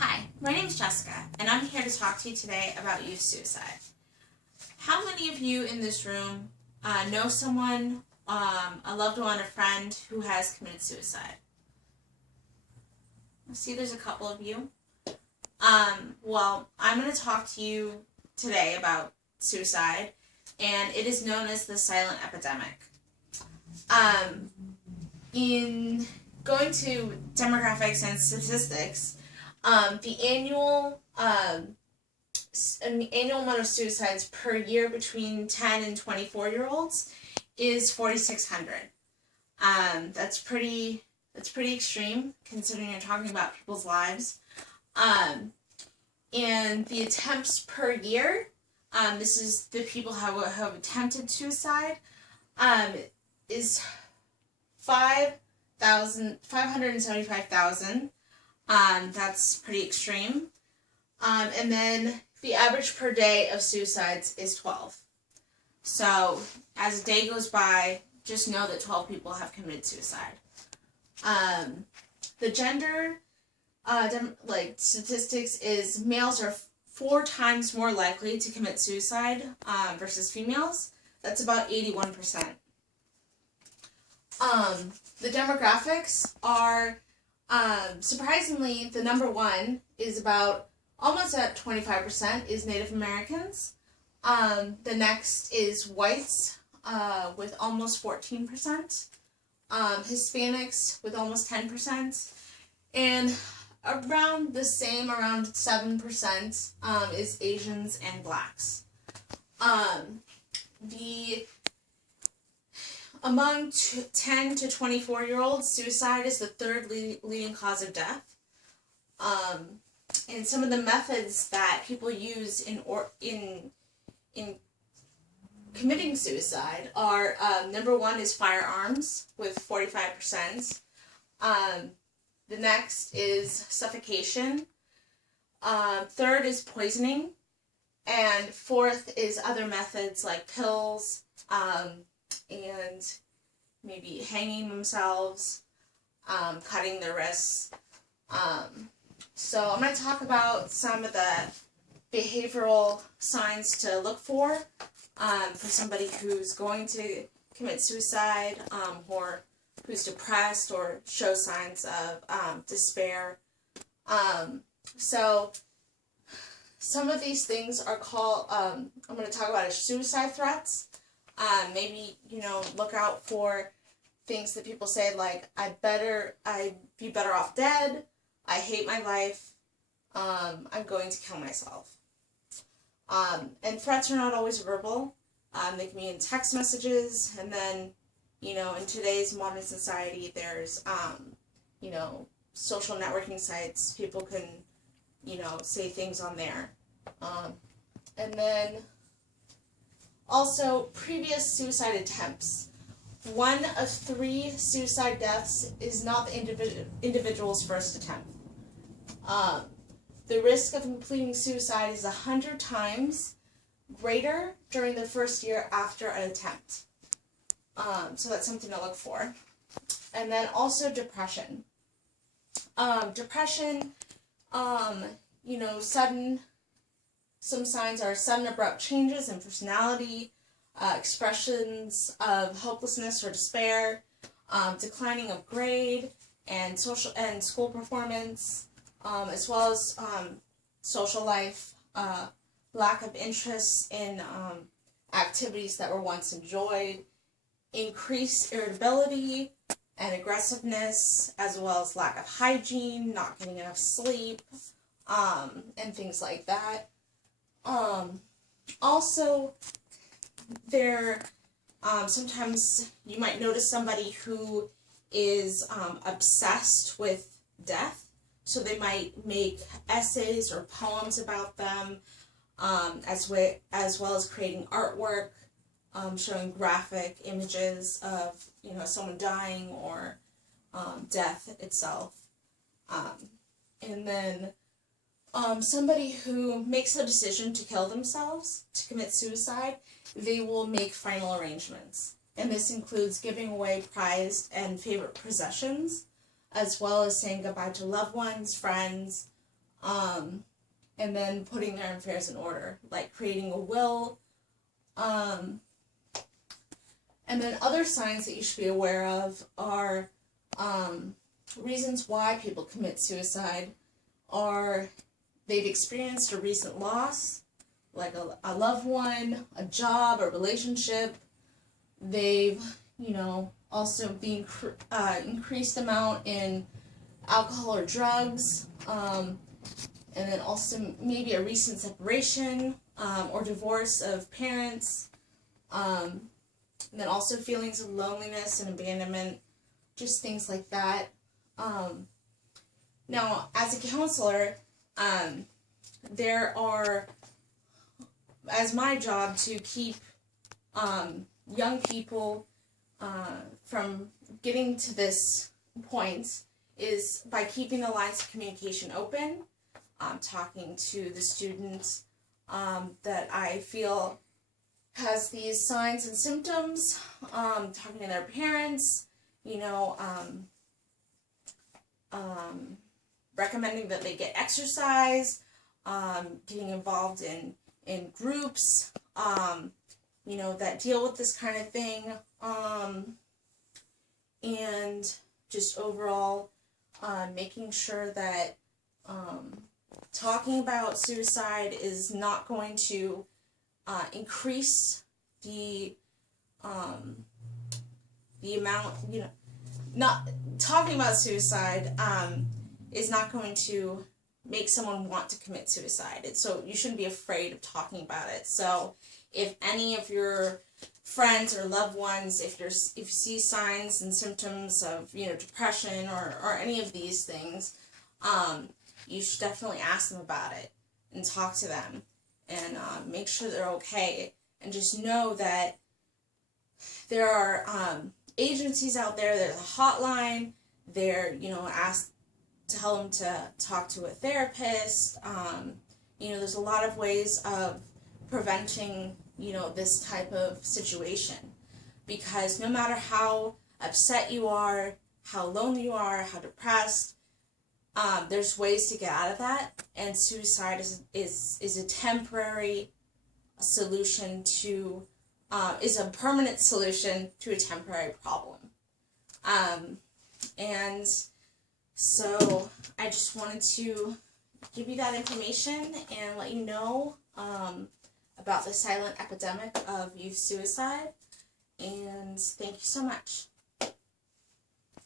Hi, my name is Jessica, and I'm here to talk to you today about youth suicide. How many of you in this room know someone, a loved one, a friend who has committed suicide? I see there's a couple of you. Well, I'm going to talk to you today about suicide, and it is known as the silent epidemic. In going to demographics and statistics, the annual amount of suicides per year between 10 and 24-year-olds is 4,600. That's pretty extreme considering you're talking about people's lives. And the attempts per year, this is the people who have attempted suicide, is 575,000. That's pretty extreme. And then the average per day of suicides is 12. So as a day goes by, just know that 12 people have committed suicide. The gender statistics is males are 4 times more likely to commit suicide versus females. That's about 81%. The demographics are surprisingly, the number one is about almost at 25% is Native Americans. The next is whites with almost 14%, Hispanics with almost 10%, and around the same, around 7% is Asians and blacks. Among 10 to 24-year-olds, suicide is the third leading cause of death. And some of the methods that people use in committing suicide are, number one is firearms with 45%. The next is suffocation. Third is poisoning. And fourth is other methods like pills, and maybe hanging themselves, cutting their wrists. So I'm going to talk about some of the behavioral signs to look for somebody who's going to commit suicide, or who's depressed or shows signs of despair. So some of these things are called, I'm going to talk about suicide threats. Maybe, look out for things that people say like, I'd be better off dead, I hate my life, I'm going to kill myself. And threats are not always verbal. They can be in text messages, and then, in today's modern society, there's, social networking sites. People can, say things on there. And then also, previous suicide attempts. 1 of 3 suicide deaths is not the individual's first attempt. The risk of completing suicide is 100 times greater during the first year after an attempt. So that's something to look for. And then also depression. Depression, some signs are sudden abrupt changes in personality, expressions of hopelessness or despair, declining of grade and school performance, as well as social life, lack of interest in activities that were once enjoyed, increased irritability and aggressiveness, as well as lack of hygiene, not getting enough sleep, and things like that. Also, sometimes you might notice somebody who is obsessed with death, so they might make essays or poems about them, as well as creating artwork, showing graphic images of someone dying or death itself. And then somebody who makes a decision to kill themselves, to commit suicide, they will make final arrangements. And this includes giving away prized and favorite possessions, as well as saying goodbye to loved ones, friends, and then putting their affairs in order, like creating a will. And then other signs that you should be aware of are reasons why people commit suicide are they've experienced a recent loss, like a loved one, a job, a relationship. They've, also the increased amount in alcohol or drugs, and then also maybe a recent separation or divorce of parents, and then also feelings of loneliness and abandonment, just things like that. Now, as a counselor, there are, as my job to keep young people from getting to this point is by keeping the lines of communication open, talking to the students that I feel has these signs and symptoms, talking to their parents, recommending that they get exercise, getting involved in groups, that deal with this kind of thing, and just overall making sure that talking about suicide is not going to increase the amount, not talking about suicide is not going to make someone want to commit suicide. So you shouldn't be afraid of talking about it. So if any of your friends or loved ones, if you see signs and symptoms of depression or any of these things, you should definitely ask them about it and talk to them and make sure they're okay. And just know that there are agencies out there. There's a hotline. Tell them to talk to a therapist. There's a lot of ways of preventing, this type of situation, because no matter how upset you are, how lonely you are, how depressed, there's ways to get out of that, and suicide is a temporary solution to, is a permanent solution to a temporary problem. And so I just wanted to give you that information and let you know about the silent epidemic of youth suicide. And thank you so much.